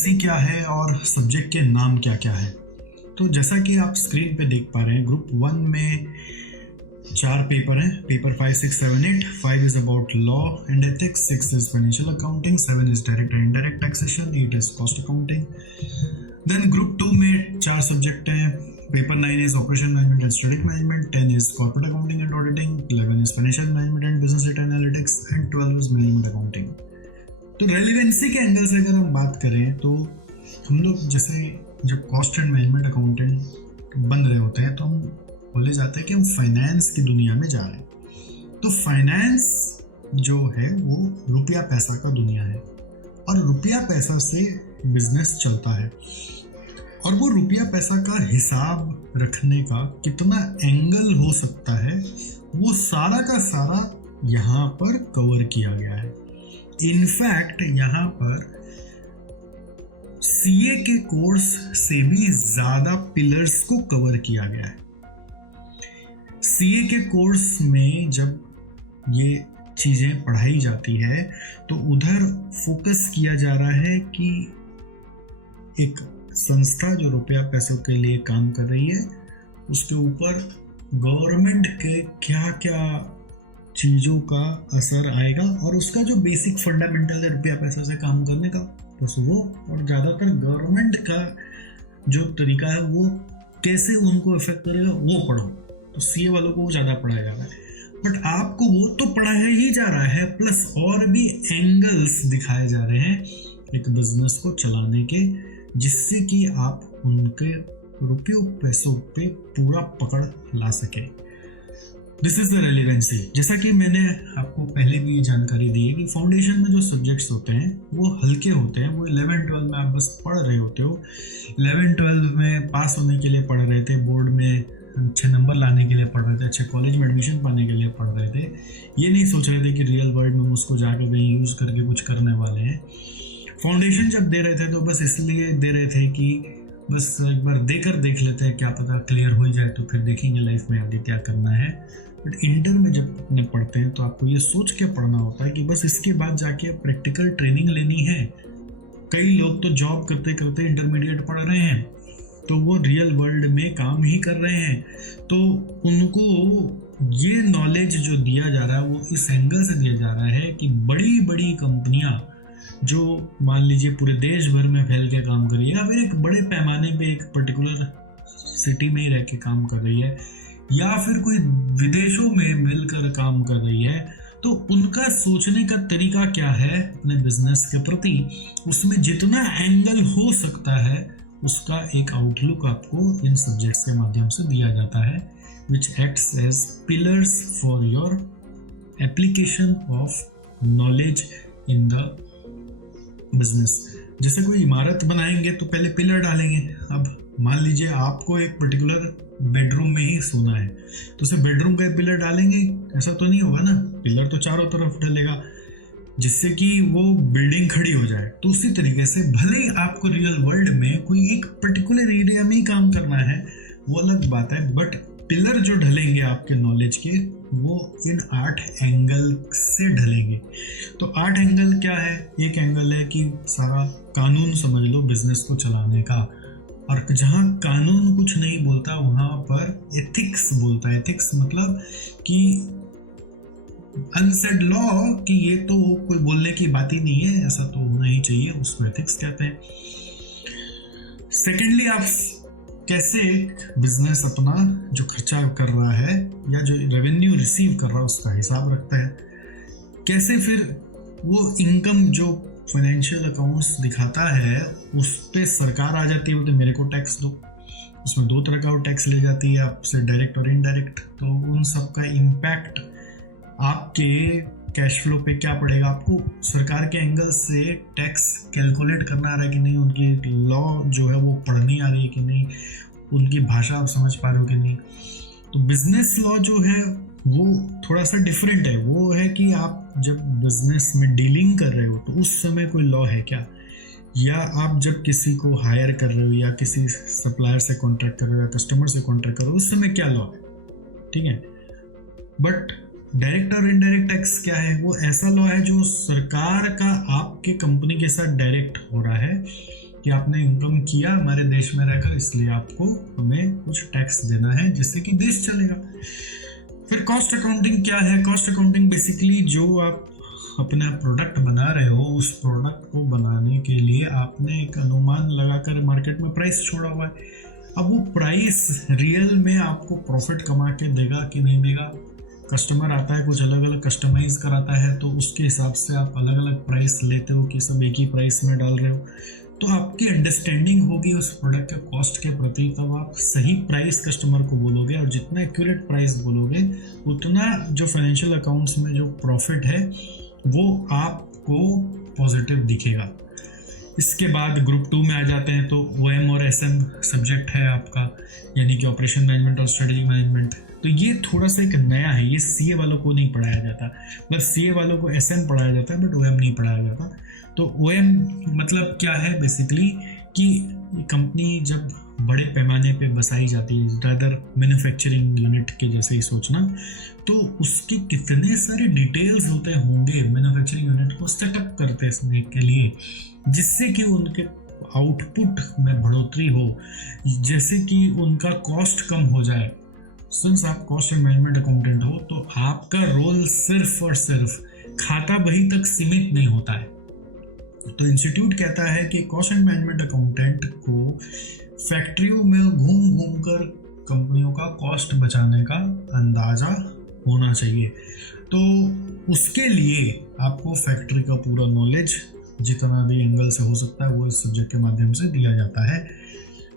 Relevancy क्या है और सब्जेक्ट के नाम क्या क्या है। तो जैसा कि आप स्क्रीन पे देख पा रहे हैं, ग्रुप 1 में 4 पेपर हैं। Paper 5, 6, 7, 8। 5 is about law and ethics, 6 is financial accounting, 7 is direct and indirect taxation, 8 is cost accounting। Then group 2 में 4 सब्जेक्ट हैं। Paper 9 is operation management and strategic management, 10 is corporate accounting and auditing, 11 is financial management and business data analytics and 12 is management accounting। तो relevancy के angle से अगर हम बात करें तो हम लोग जैसे जब कॉस्ट एंड मैनेजमेंट अकाउंटेंट बन रहे होते हैं तो हम बोले जाते हैं कि हम फाइनेंस की दुनिया में जा रहे हैं। तो फाइनेंस जो है वो रुपया पैसा का दुनिया है और रुपया पैसा से बिजनेस चलता है और वो रुपया पैसा का हिसाब रखने का कितना एंगल हो सकता है वो सारा का सारा यहाँ पर कवर किया गया है। इनफैक्ट यहाँ पर सीए के कोर्स से भी ज्यादा पिलर्स को कवर किया गया है। सीए के कोर्स में जब ये चीजें पढ़ाई जाती है तो उधर फोकस किया जा रहा है कि एक संस्था जो रुपया पैसों के लिए काम कर रही है उसके ऊपर गवर्नमेंट के क्या क्या चीज़ों का असर आएगा और उसका जो बेसिक फंडामेंटल है रुपया पैसा से काम करने का बस वो, और ज़्यादातर गवर्नमेंट का जो तरीका है वो कैसे उनको इफेक्ट करेगा वो पढ़ो। तो सीए वालों को वो ज़्यादा पढ़ाया जा रहा है, बट आपको वो तो पढ़ाया ही जा रहा है प्लस और भी एंगल्स दिखाए जा रहे हैं एक बिजनेस को चलाने के, जिससे कि आप उनके रुपयों पैसों पे पूरा पकड़ ला सके। This is the relevancy. जैसा कि मैंने आपको पहले भी जानकारी दी है कि फाउंडेशन में जो सब्जेक्ट्स होते हैं वो हल्के होते हैं, वो 11-12 में आप बस पढ़ रहे होते हो। 11-12 में पास होने के लिए पढ़ रहे थे, बोर्ड में अच्छे नंबर लाने के लिए पढ़ रहे थे, अच्छे कॉलेज में एडमिशन पाने के लिए पढ़ रहे थे। ये नहीं सोच रहे थे कि रियल वर्ल्ड में उसको जाके कहीं यूज़ करके कुछ करने वाले हैं। फाउंडेशन जब दे रहे थे तो बस इसलिए दे रहे थे कि बस एक बार देख लेते हैं, क्या पता क्लियर हो जाए तो फिर देखेंगे लाइफ में आगे क्या करना है। बट इंटर में जब अपने पढ़ते हैं तो आपको ये सोच के पढ़ना होता है कि बस इसके बाद जाके प्रैक्टिकल ट्रेनिंग लेनी है। कई लोग तो जॉब करते करते इंटरमीडिएट पढ़ रहे हैं तो वो रियल वर्ल्ड में काम ही कर रहे हैं, तो उनको ये नॉलेज जो दिया जा रहा है वो इस एंगल से दिया जा रहा है कि बड़ी बड़ी कंपनियां जो मान लीजिए पूरे देश भर में फैल के काम कर रही है या फिर एक बड़े पैमाने पे एक पर्टिकुलर सिटी में ही रह के काम कर रही है या फिर कोई विदेशों में मिलकर काम कर रही है, तो उनका सोचने का तरीका क्या है अपने बिजनेस के प्रति, उसमें जितना एंगल हो सकता है उसका एक आउटलुक आपको इन सब्जेक्ट्स के माध्यम से दिया जाता है, which acts as pillars for your application of knowledge in the business। जैसे कोई इमारत बनाएंगे तो पहले पिलर डालेंगे। अब मान लीजिए आपको एक पर्टिकुलर बेडरूम में ही सोना है तो उसे बेडरूम का पिलर डालेंगे, ऐसा तो नहीं होगा ना। पिलर तो चारों तरफ डलेगा जिससे कि वो बिल्डिंग खड़ी हो जाए। तो उसी तरीके से भले ही आपको रियल वर्ल्ड में कोई एक पर्टिकुलर एरिया में ही काम करना है वो अलग बात है, बट पिलर जो ढलेंगे आपके नॉलेज के वो इन 8 एंगल से ढलेंगे। तो 8 एंगल क्या है? एक एंगल है कि सारा कानून समझ लो बिजनेस को चलाने का, और जहाँ कानून कुछ नहीं बोलता वहाँ पर एथिक्स बोलता है। एथिक्स मतलब कि अनसेड लॉ, कि ये तो कोई बोलने की बात ही नहीं है, ऐसा तो होना ही चाहिए, उसको एथिक्स कहते हैं। सेकेंडली, आप कैसे बिजनेस अपना जो खर्चा कर रहा है या जो रेवेन्यू रिसीव कर रहा है उसका हिसाब रखता है। कैसे फिर वो इनकम जो फाइनेंशियल अकाउंट्स दिखाता है उस पे सरकार आ जाती है तो मेरे को टैक्स दो, उसमें 2 तरह का वो टैक्स ले जाती है आपसे, डायरेक्ट और इनडायरेक्ट। तो उन सब का इम्पैक्ट आपके कैश फ्लो पे क्या पड़ेगा, आपको सरकार के एंगल से टैक्स कैलकुलेट करना आ रहा है कि नहीं, उनकी लॉ जो है वो पढ़नी आ रही है कि नहीं, उनकी भाषा आप समझ पा रहे हो कि नहीं। तो बिजनेस लॉ जो है वो थोड़ा सा डिफरेंट है। वो है कि आप जब बिजनेस में डीलिंग कर रहे हो तो उस समय कोई लॉ है क्या, या आप जब किसी को हायर कर रहे हो या किसी सप्लायर से कॉन्ट्रैक्ट कर रहे हो या कस्टमर से कॉन्ट्रैक्ट कर रहे हो उस समय क्या लॉ है, ठीक है। बट डायरेक्ट और इनडायरेक्ट टैक्स क्या है, वो ऐसा लॉ है जो सरकार का आपके कंपनी के साथ डायरेक्ट हो रहा है, कि आपने इनकम किया हमारे देश में रहकर, इसलिए आपको हमें कुछ टैक्स देना है जिससे कि देश चलेगा। फिर कॉस्ट अकाउंटिंग क्या है? कॉस्ट अकाउंटिंग बेसिकली जो आप अपना प्रोडक्ट बना रहे हो, उस प्रोडक्ट को बनाने के लिए आपने एक अनुमान लगाकर मार्केट में प्राइस छोड़ा हुआ है। अब वो प्राइस रियल में आपको प्रॉफिट कमा के देगा कि नहीं देगा? कस्टमर आता है, कुछ अलग अलग कस्टमाइज कराता है, तो उसके हिसाब से आप अलग अलग प्राइस लेते हो कि सब एक ही प्राइस में डाल रहे हो। तो आपकी अंडरस्टैंडिंग होगी उस प्रोडक्ट के कॉस्ट के प्रति, तब आप सही प्राइस कस्टमर को बोलोगे, और जितना एक्यूरेट प्राइस बोलोगे उतना जो फाइनेंशियल अकाउंट्स में जो प्रॉफिट है वो आपको पॉजिटिव दिखेगा। इसके बाद ग्रुप 2 में आ जाते हैं, तो OM और SM सब्जेक्ट है आपका, यानी कि ऑपरेशन मैनेजमेंट और स्ट्रेटेजिक मैनेजमेंट। तो ये थोड़ा सा एक नया है, ये CA वालों को नहीं पढ़ाया जाता, मतलब CA वालों को SM पढ़ाया जाता है बट OM नहीं पढ़ाया जाता। तो OM मतलब क्या है बेसिकली कि कंपनी जब बड़े पैमाने पे बसाई जाती है, ज़्यादातर मैन्युफैक्चरिंग यूनिट के जैसे ही सोचना, तो उसके कितने सारे डिटेल्स होते होंगे मैन्युफैक्चरिंग यूनिट को सेटअप करते के लिए, जिससे कि उनके आउटपुट में बढ़ोतरी हो, जैसे कि उनका कॉस्ट कम हो जाए। सिंस आप कॉस्ट एंड मैनेजमेंट अकाउंटेंट हो, तो आपका रोल सिर्फ और सिर्फ खाता बही तक सीमित नहीं होता है। तो इंस्टीट्यूट कहता है कि कॉस्ट एंड मैनेजमेंट अकाउंटेंट को फैक्ट्रियों में घूम घूम कर कंपनियों का कॉस्ट बचाने का अंदाज़ा होना चाहिए। तो उसके लिए आपको फैक्ट्री का पूरा नॉलेज जितना भी एंगल से हो सकता है वो इस सब्जेक्ट के माध्यम से दिया जाता है।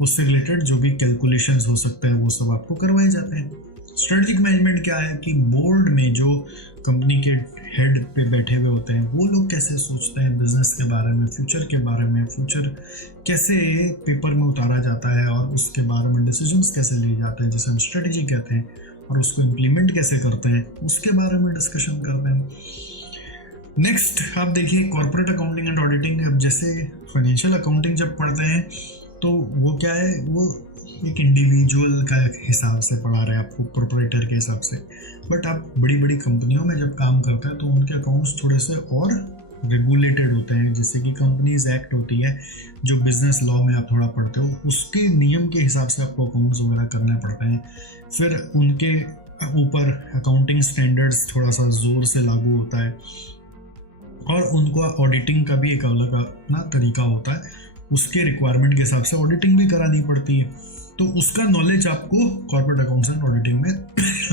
उससे रिलेटेड जो भी कैलकुलेशंस हो सकते हैं वो सब आपको करवाए जाते हैं। स्ट्रेटेजिक मैनेजमेंट क्या है कि बोर्ड में जो कंपनी के हेड पे बैठे हुए होते हैं वो लोग कैसे सोचते हैं बिजनेस के बारे में, फ्यूचर के बारे में, फ्यूचर कैसे पेपर में उतारा जाता है और उसके बारे में डिसीजंस कैसे लिए जाते हैं, जिसे हम स्ट्रेटेजी कहते हैं, और उसको इम्प्लीमेंट कैसे करते हैं, उसके बारे में डिस्कशन करते हैं। नेक्स्ट आप देखिए कॉर्पोरेट अकाउंटिंग एंड ऑडिटिंग। अब जैसे फाइनेंशियल अकाउंटिंग जब पढ़ते हैं तो वो क्या है, वो एक इंडिविजुअल का हिसाब से पढ़ा रहे हैं आपको, प्रोप्राइटर के हिसाब से। बट आप बड़ी बड़ी कंपनियों में जब काम करते हैं तो उनके अकाउंट्स थोड़े से और रेगुलेटेड होते हैं, जैसे कि कंपनीज एक्ट होती है जो बिजनेस लॉ में आप थोड़ा पढ़ते हो, उसके नियम के हिसाब से आपको अकाउंट्स वगैरह करने पड़ते हैं। फिर उनके ऊपर अकाउंटिंग स्टैंडर्ड्स थोड़ा सा ज़ोर से लागू होता है, और उनको ऑडिटिंग का भी एक अलग अपना तरीका होता है, उसके रिक्वायरमेंट के हिसाब से ऑडिटिंग भी करानी पड़ती है। तो उसका नॉलेज आपको कॉर्पोरेट अकाउंट्स एंड ऑडिटिंग में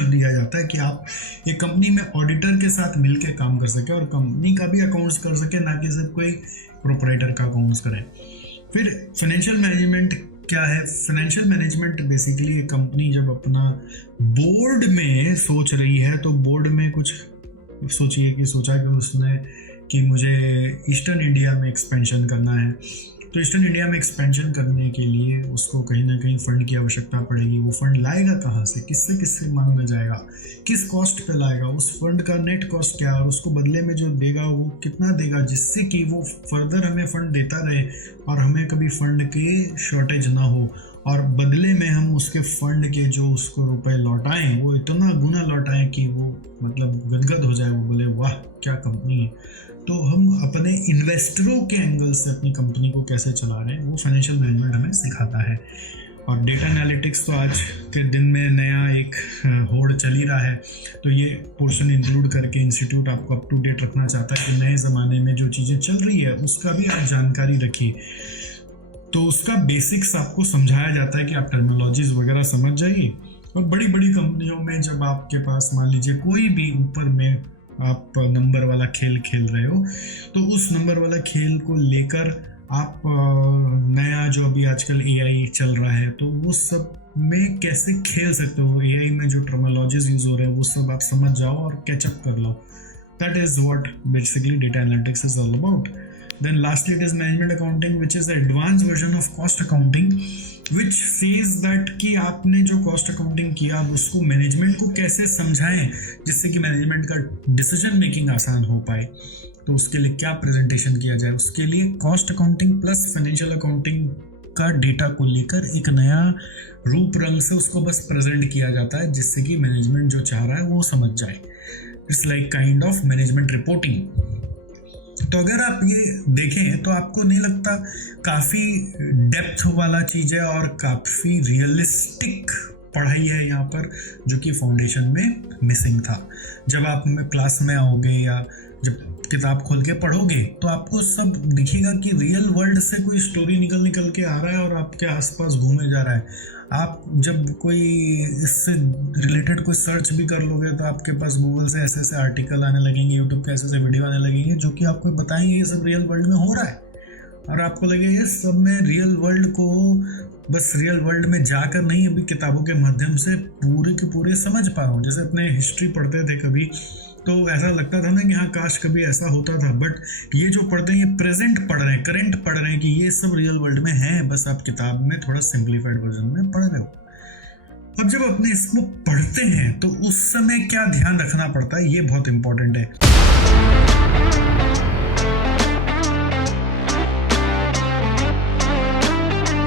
दिया जाता है कि आप एक कंपनी में ऑडिटर के साथ मिलकर काम कर सके और कंपनी का भी अकाउंट्स कर सके, ना कि सिर्फ कोई प्रोप्राइटर का अकाउंट्स करे। फिर फाइनेंशियल मैनेजमेंट क्या है? फाइनेंशियल मैनेजमेंट बेसिकली एक कंपनी जब अपना बोर्ड में सोच रही है, तो बोर्ड में कुछ सोचिए कि सोचा कि उसने कि मुझे ईस्टर्न इंडिया में एक्सपेंशन करना है, तो ईस्टर्न इंडिया में एक्सपेंशन करने के लिए उसको कहीं ना कहीं फ़ंड की आवश्यकता पड़ेगी। वो फंड लाएगा कहाँ से, किससे किससे मांगा जाएगा, किस कॉस्ट पे लाएगा, उस फंड का नेट कॉस्ट क्या है, और उसको बदले में जो देगा वो कितना देगा, जिससे कि वो फर्दर हमें फ़ंड देता रहे और हमें कभी फ़ंड की शॉर्टेज ना हो, और बदले में हम उसके फंड के जो उसको रुपए लौटाएं वो इतना गुना लौटाएं कि वो मतलब गदगद हो जाए, वो बोले वाह क्या कंपनी है। तो हम अपने इन्वेस्टरों के एंगल से अपनी कंपनी को कैसे चला रहे हैं वो फाइनेंशियल मैनेजमेंट हमें सिखाता है। और डेटा एनालिटिक्स तो आज के दिन में नया एक होड़ चल ही रहा है, तो ये पोर्शन इंक्लूड करके इंस्टीट्यूट आपको अप टू डेट रखना चाहता है कि नए ज़माने में जो चीज़ें चल रही है उसका भी आप जानकारी रखिए। तो उसका बेसिक्स आपको समझाया जाता है कि आप टर्मिनोलॉजीज वगैरह समझ जाइए। और बड़ी बड़ी कंपनियों में जब आपके पास मान लीजिए कोई भी ऊपर में आप नंबर वाला खेल खेल रहे हो, तो उस नंबर वाला खेल को लेकर आप नया जो अभी आजकल AI चल रहा है, तो वो सब में कैसे खेल सकते हो, AI में जो टर्मिनोलॉजीज यूज हो रहे हैं वो सब आप समझ जाओ और कैचअप कर लो। That is what basically data analytics is all about. Then lastly it is management accounting, which is the advanced version of cost accounting, which says that कि आपने जो cost accounting किया आप उसको मैनेजमेंट को कैसे समझाएं जिससे कि मैनेजमेंट का डिसीजन मेकिंग आसान हो पाए। तो उसके लिए क्या प्रेजेंटेशन किया जाए, उसके लिए cost accounting plus financial accounting का डेटा को लेकर एक नया रूप रंग से उसको बस प्रेजेंट किया जाता है, जिससे कि मैनेजमेंट जो चाह रहा है वो समझ जाए। It's like kind of management reporting. तो अगर आप ये देखें तो आपको नहीं लगता काफ़ी डेप्थ वाला चीज़ है और काफ़ी रियलिस्टिक पढ़ाई है यहाँ पर, जो कि फाउंडेशन में मिसिंग था। जब आप क्लास में आओगे या जब किताब खोल के पढ़ोगे तो आपको सब दिखेगा कि रियल वर्ल्ड से कोई स्टोरी निकल के आ रहा है और आपके आसपास घूमे जा रहा है। आप जब कोई इससे रिलेटेड कोई सर्च भी कर लोगे तो आपके पास गूगल से ऐसे ऐसे आर्टिकल आने लगेंगे, यूट्यूब पे ऐसे ऐसे वीडियो आने लगेंगे जो कि आपको बताएंगे ये सब रियल वर्ल्ड में हो रहा है, और आपको लगेगा ये सब मैं रियल वर्ल्ड को बस रियल वर्ल्ड में जाकर नहीं, अभी किताबों के माध्यम से पूरे के पूरे समझ पा रहा हूँ। जैसे अपने हिस्ट्री पढ़ते थे कभी तो ऐसा लगता था ना कि हाँ काश कभी ऐसा होता था, बट ये जो पढ़ते हैं ये प्रेजेंट पढ़ रहे हैं, करेंट पढ़ रहे हैं कि ये सब रियल वर्ल्ड में है, बस आप किताब में थोड़ा सिंप्लीफाइड वर्जन में पढ़ रहे हो। अब जब अपने इसको पढ़ते हैं तो उस समय क्या ध्यान रखना पड़ता है, ये बहुत इंपॉर्टेंट है।